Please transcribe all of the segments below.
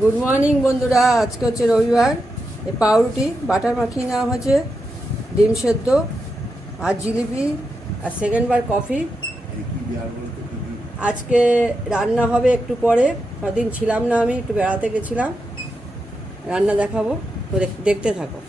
Good morning বন্ধুরা, আজকে হচ্ছে রবিবার। এই পাউরুটি বাটার মাখিয়ে নেওয়া হয়েছে, ডিম সেদ্ধ আর জিলিপি আর সেকেন্ডবার কফি। আজকে রান্না হবে একটু পরে, কদিন ছিলাম না, আমি একটু বেড়াতে গেছিলাম। রান্না দেখাবো, তো দেখতে থাকো।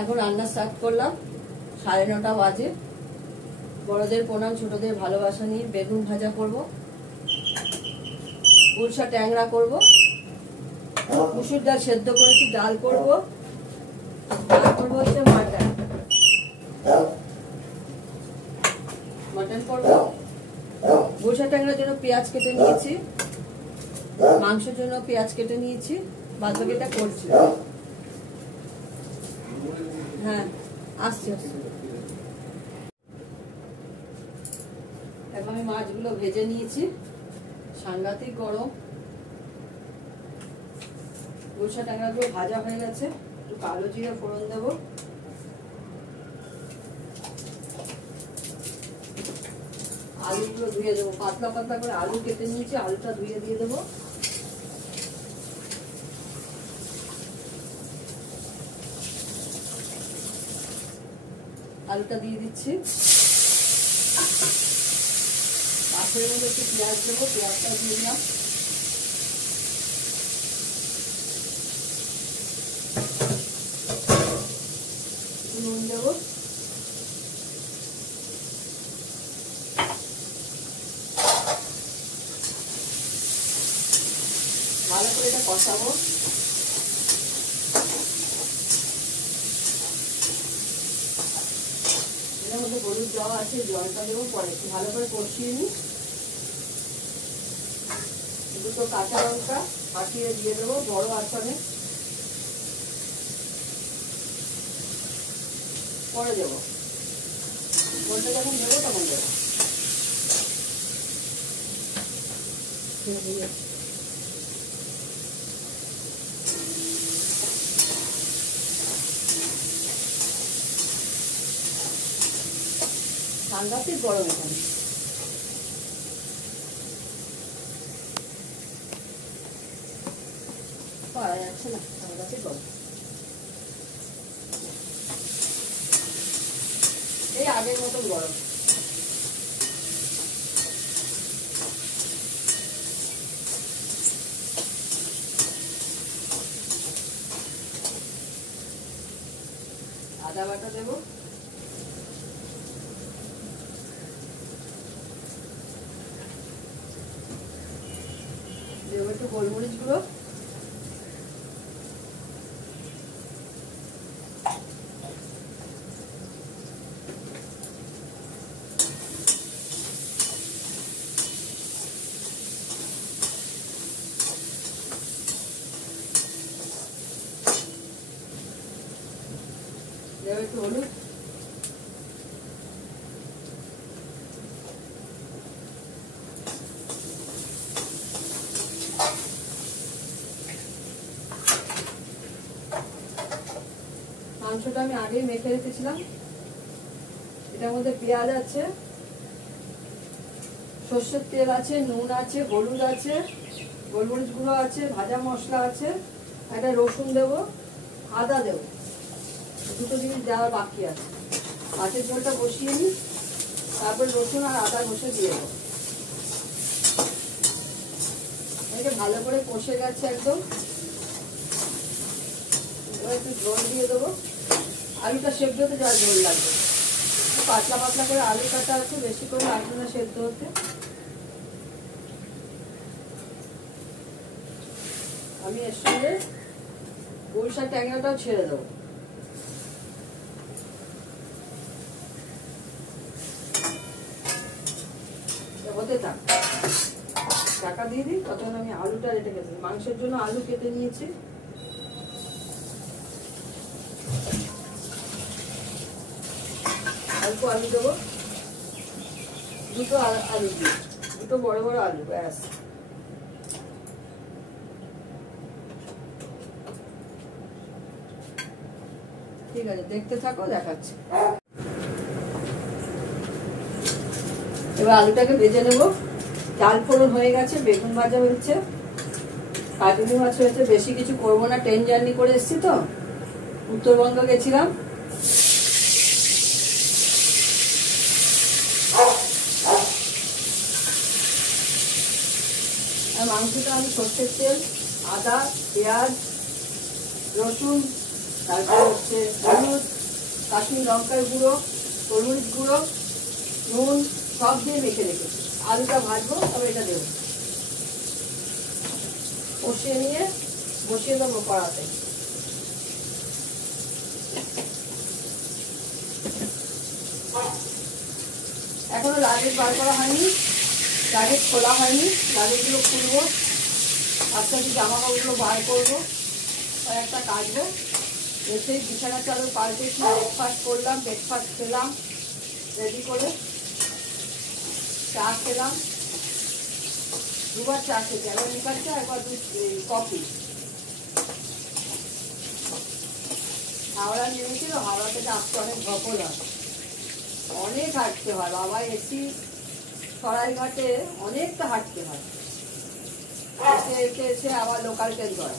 এখন রান্না স্টার্ট করলাম, 9:30 বাজে। বড়দের প্রণাম, ছোটদের ভালোবাসা নিয়ে বেগুন ভাজা করব, উলসা ট্যাংরা করব, মুসুর ডাল সেদ্ধ করেছি, ডাল করব, হচ্ছে মাটন করব। উলসা ট্যাংরার জন্য পেঁয়াজ কেটে নিয়েছি, মাংসের জন্য পেঁয়াজ কেটে নিয়েছি, বাদ বাকিটা করছি। হ্যাঁ, আসছি। এখন আমি মাছগুলো ভেজে নিয়েছি, সাংঘাতিক গরম। গুলশা ট্যাংরাগুলো ভাজা হয়ে গেছে, একটু কালো জিরে ফোড়ন দেব, আলুগুলো ধুয়ে দেবো, পাতলা পাতলা করে আলু কেটে নিয়েছি, আলুটা ধুয়ে দিয়ে দেবো। আলুটা দিয়ে দিচ্ছি, পাশের মধ্যে একটু পেঁয়াজ দেবো, পেঁয়াজটা দিয়ে দিলাম, একটু নুন দেবো, ভালো করে এটা কষাবো। এর মধ্যে হলুদ দেওয়া আছে, জলটা দেবো পরে, একটু ভালো করে কষিয়ে নিই। দুটো কাঁচা লঙ্কা ফাটিয়ে দিয়ে দেবো বড় আঁচনে, পরে দেবো, বলতে যখন দেবো তখন দেবো। সাংঘাতিক গরম এখানে। পারা যাচ্ছে না, সাংঘাতিক গরম। এই আগের মতন গরম। আদা বাটা দেবো, দেবো একটু গোলমরিচ গুঁড়ো, দেবো একটু হলুদ, মাংসটা আমি আগেই মেখে রেখেছিলাম। এটার মধ্যে পেঁয়াজ আছে, সর্ষের তেল আছে, নুন আছে, হলুদ আছে, গোলমরিচ গুঁড়ো আছে, ভাজা মশলা আছে, একটা রসুন দেবো, আদা দেবো, দুটো জিনিস দেওয়ার বাকি আছে। মাছের ঝোলটা বসিয়ে নিই, তারপর রসুন আর আদা ঘষে দিয়ে দেবো। এটাকে ভালো করে কষে গেছে একদম। এবার একটু ঝোল দিয়ে দেবো, আলুটা সেদ্ধ হতে যা ঝোল লাগবে, পাতলা পাতলা করে আলু কাটা আছে, বেশি করে লাগবে না সেদ্ধ হতে। আমি এর সঙ্গে গুলশা ট্যাংরাটাও ছেড়ে দেবো। হতে থাক, টাকা দিয়ে দিই, তখন আমি আলুটা রেটে গেছি। মাংসের জন্য আলু কেটে নিয়েছি, অল্প আলু দেবো, দুটো আলু দিই, দুটো বড় বড় আলু, ব্যাস। ঠিক আছে, দেখতে থাকো, দেখাচ্ছি। এবার আলুটাকে ভেজে নেব। ডাল ফোড়ন হয়ে গেছে, বেগুন ভাজা হয়েছে, কাটুলি মাছ হয়েছে। বেশি কিছু করবো না, ট্রেন জার্নি করে এসেছি তো, উত্তরবঙ্গ গেছিলাম। আর মাংসটা আমি সর্ষের তেল, আদা, পেঁয়াজ, রসুন, তারপর হচ্ছে হলুদ, কাশ্মীর লঙ্কার গুঁড়ো, গোলমরিচ গুঁড়ো, নুন সব দিয়ে মেখে রেখেছি। আলুটা ভাজবো, তবে এটা দেবো, কষিয়ে নিয়ে বসিয়ে দেবো কড়াতে। এখনো লাগেজ বার করা হয়নি, লাগেজ খোলা হয়নি। লাগেজগুলো খুলবো, আস্তে আস্তে জামা কাপড়গুলো বার করবো, একটা কাটবো। এসেই বিছানা চাদর পাল্টেছি, ব্রেকফাস্ট করলাম, ব্রেকফাস্ট খেলাম রেডি করে, চা খেলাম, দুবার চা খেতে, একবার লিকার চা, একবার কফি। হাওড়া নেমেছিল, হাওড়া থেকে আসতে অনেক ধকল হয়, অনেক হাঁটতে হয় বাবা। এসি সরাইঘাটে অনেকটা হাঁটতে হয়, এসে আবার লোকাল ট্রেন ধরে।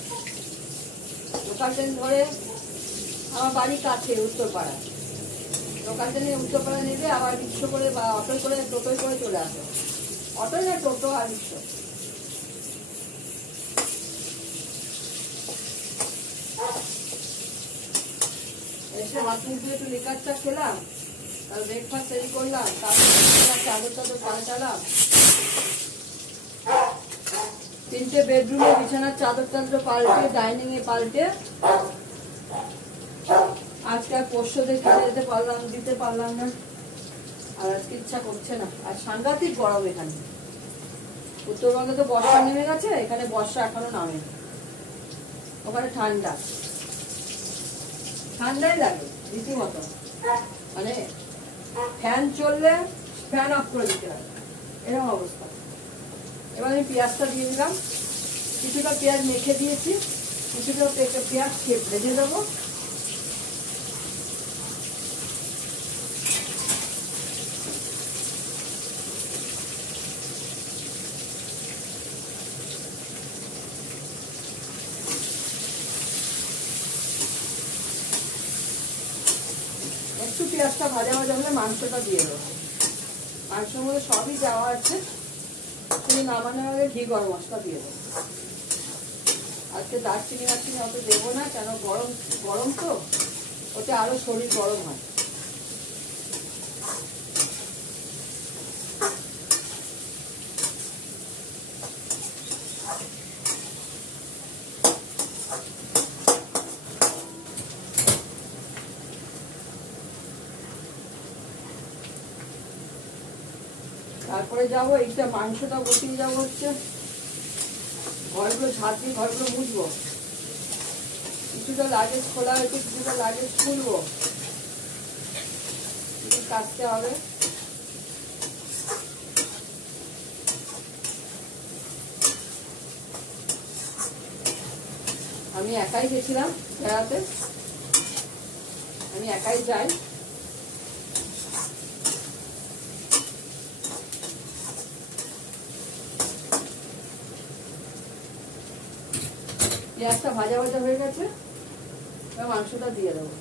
লোকাল ট্রেন ধরে আমার বাড়ি কাছে উত্তরপাড়া, লোকাল ট্রেনে উত্তরপাড়া নেবে, আবার রিক্সা করে বা অটোয় করে, টোটোয় করে চলে আসে। অটোয় না, টোটো আর রিক্সা। এসে মাছুর দিয়ে একটু লিকার চা খেলাম, তারপর ব্রেকফাস্ট রেডি করলাম, তারপর চাদর টাদর পাল্টালাম। 3টে বেডরুমে বিছানার চাদর টাদর পাল্টে, ডাইনিং এ পাল্টে, আজকে আর পরশুদের কাজে দিতে পারলাম না। আর আজকে ইচ্ছা করছে না, আর সাংঘাতিক গরম এখানে। উত্তরবঙ্গে তো বর্ষা নেমে গেছে, এখানে বর্ষা এখনো নামে। ওখানে ঠান্ডা, ঠান্ডাই লাগে রীতিমতো, মানে ফ্যান চললে ফ্যান অফ করে দিতে হবে, এরকম অবস্থা। এবার আমি পেঁয়াজটা দিয়ে দিলাম, কিছুটা পেঁয়াজ মেখে দিয়েছি, কিছুটা পেঁয়াজ ভেজে দেবো। একটু পেঁয়াজটা ভাজা ভাজা হলে মাংসটা দিয়ে দেবো। মাংসের মধ্যে সবই যাওয়া আছে, শুধু নামানোর আগে ঘি গরম মশলা দিয়ে দেবো। আজকে দারচিনি মারচিনি অত দেবো না, কেন গরম গরম তো, ওতে আরো শরীর গরম হয়। তারপরে যাবো, এইটা মাংসটা বসিয়ে যাবো হচ্ছে, ঘরগুলো ঝাঁট দিয়ে ঘরগুলো মুছবো। কিছুটা লাগেজ খোলা হয়েছে, কিছুটা লাগেজ খুলবো, কিছু কাটতে হবে। আমি একাই গেছিলাম বেড়াতে, আমি একাই যাই। পেঁয়াজটা ভাজা ভাজা হয়ে গেছে, এবার মাংসটা দিয়ে দেবো।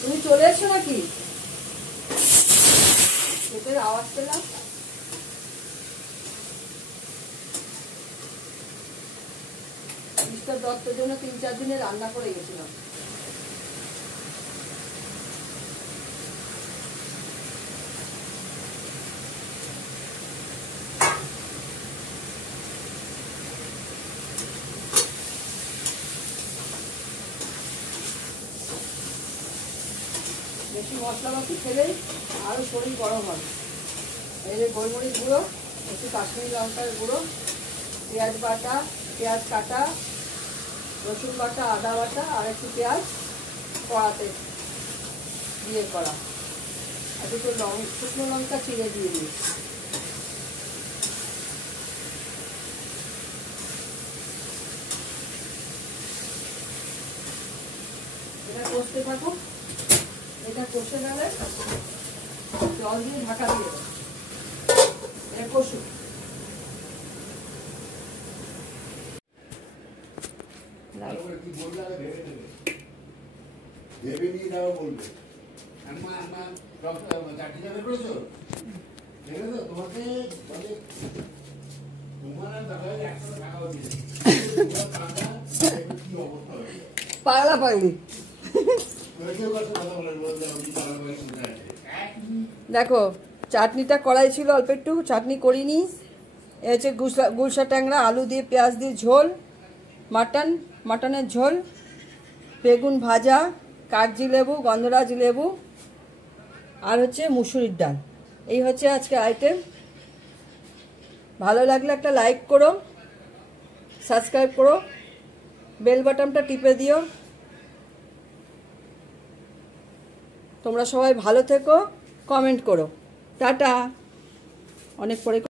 তুমি চলে এসো নাকি? পেটের আওয়াজ পেলাম। মিস্টার দত্তের জন্য 3-4 দিনে রান্না করে গেছিলাম। বেশি মশলাপাতি খেলেই আরও শরীর গরম হবে। এই যে গোলমরিচ গুঁড়ো, একটু কাশ্মীরি লঙ্কার গুঁড়ো, পেঁয়াজ বাটা, পেঁয়াজ কাটা, রসুন বাটা, আদা বাটা, আর একটু পেঁয়াজ কড়াতে দিয়ে করা, আর দুটো শুকনো লঙ্কা চিড়ে দিয়ে দিয়েছি। এটা কষতে থাকুক। এটা কষে গেলে জল দিয়ে ঢাকা দিয়ে দেবো। এটা কষুক। পাগলা পাগলি। দেখো চাটনিটা কড়াই ছিল, অল্প একটু চাটনি করিনি। এ হচ্ছে গুলশা ট্যাংরা, আলু দিয়ে পেঁয়াজ দিয়ে ঝোল, মাটনের ঝোল, বেগুন ভাজা, কাগজি লেবু, গন্ধরাজ লেবু, আর হচ্ছে মুসুরির ডাল। এই হচ্ছে আজকে আইটেম। ভালো লাগলে একটা লাইক করো, সাবস্ক্রাইব করো, বেল বাটনটা টিপে দিও। তোমরা সবাই ভালো থেকো, কমেন্ট করো। টাটা। অনেক পরে